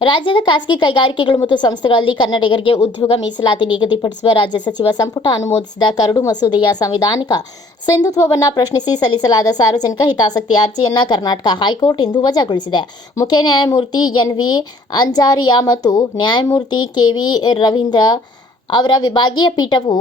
ರಾಜ್ಯದ ಖಾಸಗಿ ಕೈಗಾರಿಕೆಗಳು ಮತ್ತು ಸಂಸ್ಥೆಗಳಲ್ಲಿ ಕನ್ನಡಿಗರಿಗೆ ಉದ್ಯೋಗ ಮೀಸಲಾತಿ ನಿಗದಿಪಡಿಸುವ ರಾಜ್ಯ ಸಚಿವ ಸಂಪುಟ ಅನುಮೋದಿಸಿದ ಕರಡು ಮಸೂದೆಯ ಸಂವಿಧಾನಿಕ ಸಿಂಧುತ್ವವನ್ನು ಪ್ರಶ್ನಿಸಿ ಸಲ್ಲಿಸಲಾದ ಸಾರ್ವಜನಿಕ ಹಿತಾಸಕ್ತಿ ಅರ್ಜಿಯನ್ನ ಕರ್ನಾಟಕ ಹೈಕೋರ್ಟ್ ಇಂದು ವಜಾಗೊಳಿಸಿದೆ. ಮುಖ್ಯ ನ್ಯಾಯಮೂರ್ತಿ ಎನ್ ವಿ ಅಂಜಾರಿಯಾ ಮತ್ತು ನ್ಯಾಯಮೂರ್ತಿ ಕೆ ವಿ ರವೀಂದ್ರ ಅವರ ವಿಭಾಗೀಯ ಪೀಠವು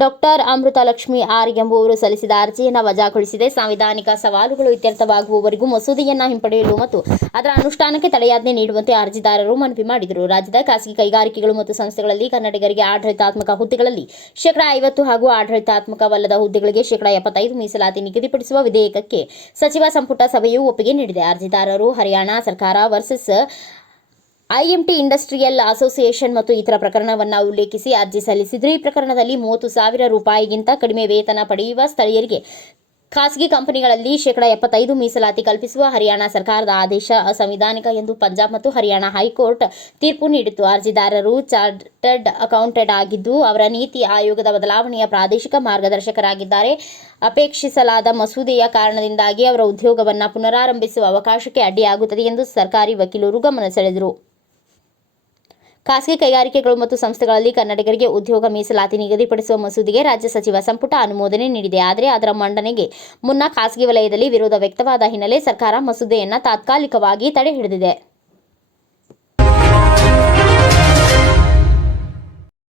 ಡಾಕ್ಟರ್ ಅಮೃತ ಲಕ್ಷ್ಮಿ ಆರ್ ಎಂಬುವರು ಸಲ್ಲಿಸಿದ ಅರ್ಜಿಯನ್ನು ವಜಾಗೊಳಿಸಿದೆ. ಸಾಂವಿಧಾನಿಕ ಸವಾಲುಗಳು ಇತ್ಯರ್ಥವಾಗುವವರೆಗೂ ಮಸೂದೆಯನ್ನು ಹಿಂಪಡೆಯಲು ಮತ್ತು ಅದರ ಅನುಷ್ಠಾನಕ್ಕೆ ತಡೆಯಾಜ್ಞೆ ನೀಡುವಂತೆ ಅರ್ಜಿದಾರರು ಮನವಿ ಮಾಡಿದರು. ರಾಜ್ಯದ ಖಾಸಗಿ ಕೈಗಾರಿಕೆಗಳು ಮತ್ತು ಸಂಸ್ಥೆಗಳಲ್ಲಿ ಕನ್ನಡಿಗರಿಗೆ ಆಡಳಿತಾತ್ಮಕ ಹುದ್ದೆಗಳಲ್ಲಿ ಶೇಕಡಾ ಐವತ್ತು ಹಾಗೂ ಆಡಳಿತಾತ್ಮಕವಲ್ಲದ ಹುದ್ದೆಗಳಿಗೆ ಶೇಕಡಾ ಎಪ್ಪತ್ತೈದು ಮೀಸಲಾತಿ ನಿಗದಿಪಡಿಸುವ ವಿಧೇಯಕಕ್ಕೆ ಸಚಿವ ಸಂಪುಟ ಸಭೆಯು ಒಪ್ಪಿಗೆ ನೀಡಿದೆ. ಅರ್ಜಿದಾರರು ಹರಿಯಾಣ ಸರ್ಕಾರ ವರ್ಸಸ್ ಐಎಂಟಿ ಇಂಡಸ್ಟ್ರಿಯಲ್ ಅಸೋಸಿಯೇಷನ್ ಮತ್ತು ಇತರ ಪ್ರಕರಣವನ್ನು ಉಲ್ಲೇಖಿಸಿ ಅರ್ಜಿ ಸಲ್ಲಿಸಿದ್ರು. ಈ ಪ್ರಕರಣದಲ್ಲಿ ಮೂವತ್ತು ಸಾವಿರ ರೂಪಾಯಿಗಿಂತ ಕಡಿಮೆ ವೇತನ ಪಡೆಯುವ ಸ್ಥಳೀಯರಿಗೆ ಖಾಸಗಿ ಕಂಪನಿಗಳಲ್ಲಿ ಶೇಕಡಾ ಎಪ್ಪತ್ತೈದು ಮೀಸಲಾತಿ ಕಲ್ಪಿಸುವ ಹರಿಯಾಣ ಸರ್ಕಾರದ ಆದೇಶ ಅಸಂವಿಧಾನಿಕ ಎಂದು ಪಂಜಾಬ್ ಮತ್ತು ಹರಿಯಾಣ ಹೈಕೋರ್ಟ್ ತೀರ್ಪು ನೀಡಿತ್ತು. ಅರ್ಜಿದಾರರು ಚಾರ್ಟರ್ಡ್ ಅಕೌಂಟೆಂಟ್ ಆಗಿದ್ದು, ಅವರ ನೀತಿ ಆಯೋಗದ ಬದಲಾವಣೆಯ ಪ್ರಾದೇಶಿಕ ಮಾರ್ಗದರ್ಶಕರಾಗಿದ್ದಾರೆ. ಅಪೇಕ್ಷಿಸಲಾದ ಮಸೂದೆಯ ಕಾರಣದಿಂದಾಗಿ ಅವರ ಉದ್ಯೋಗವನ್ನು ಪುನರಾರಂಭಿಸುವ ಅವಕಾಶಕ್ಕೆ ಅಡ್ಡಿಯಾಗುತ್ತದೆ ಎಂದು ಸರ್ಕಾರಿ ವಕೀಲರು ಗಮನ ಸೆಳೆದರು. ಖಾಸಗಿ ಕೈಗಾರಿಕೆಗಳು ಮತ್ತು ಸಂಸ್ಥೆಗಳಲ್ಲಿ ಕನ್ನಡಿಗರಿಗೆ ಉದ್ಯೋಗ ಮೀಸಲಾತಿ ನಿಗದಿಪಡಿಸುವ ಮಸೂದೆಗೆ ರಾಜ್ಯ ಸಚಿವ ಸಂಪುಟ ಅನುಮೋದನೆ ನೀಡಿದೆ. ಆದರೆ ಅದರ ಮಂಡನೆಗೆ ಮುನ್ನ ಖಾಸಗಿ ವಲಯದಲ್ಲಿ ವಿರೋಧ ವ್ಯಕ್ತವಾದ ಹಿನ್ನೆಲೆ ಸರ್ಕಾರ ಮಸೂದೆಯನ್ನು ತಾತ್ಕಾಲಿಕವಾಗಿ ತಡೆ ಹಿಡಿದಿದೆ.